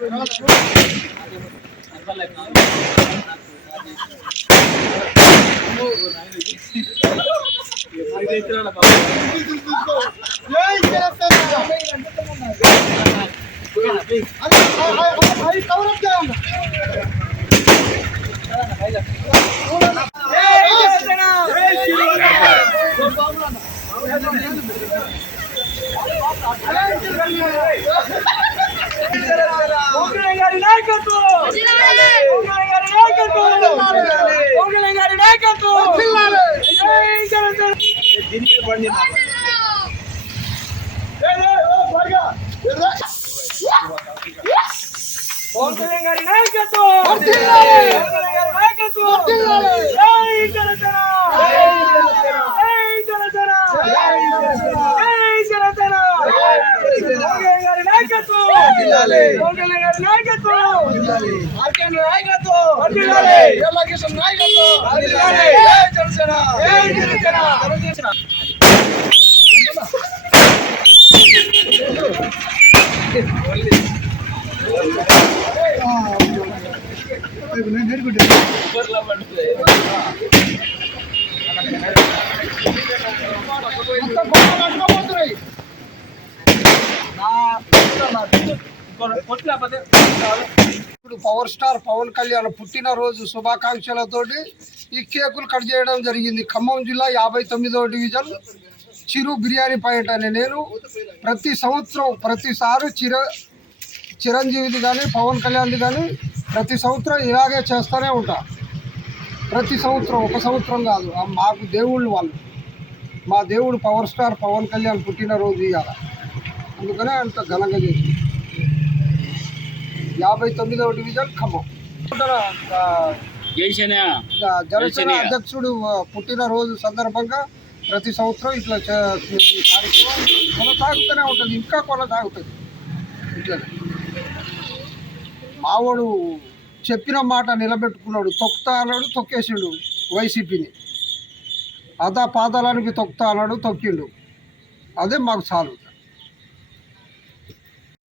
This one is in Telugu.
Hey, గారి నాయకత్వం జై జనసేన జై జనసేన జై జనసేన ఓంకార్ గారి నాయకత్వం! నాయకత్వం! నాయకత్వం! జనసేన! జనసేన! ఇప్పుడు పవర్ స్టార్ పవన్ కళ్యాణ్ పుట్టినరోజు శుభాకాంక్షలతోటి ఈ కేకులు కట్ చేయడం జరిగింది. ఖమ్మం జిల్లా యాభై తొమ్మిదవ డివిజన్ చిరు బిర్యానీ పాయింట్ అని. నేను ప్రతి సంవత్సరం ప్రతిసారి చిర చిరంజీవిది కానీ పవన్ కళ్యాణ్ది కానీ ప్రతి సంవత్సరం ఇలాగే చేస్తూనే ఉంటా. ప్రతి సంవత్సరం ఒక సంవత్సరం కాదు. మాకు దేవుళ్ళు వాళ్ళు. మా దేవుడు పవర్ స్టార్ పవన్ కళ్యాణ్ పుట్టినరోజు ఇవాళ అందుకనే అంత ఘనంగా చేసి యాభై తొమ్మిదవ డివిజన్ ఖమ్మం. జనసేన అధ్యక్షుడు పుట్టినరోజు సందర్భంగా ప్రతి సంవత్సరం ఇట్లా కార్యక్రమం కొనసాగుతూనే ఉంటుంది ఇంకా కొనసాగుతుంది. ఇట్లనే మావాడు చెప్పిన మాట నిలబెట్టుకున్నాడు తొక్కుతా అన్నాడు తొక్కేసిండు వైసీపీని. అదా పాదాలానికి తొక్కుతా అన్నాడు తొక్కిండు. అదే మాకు చాలు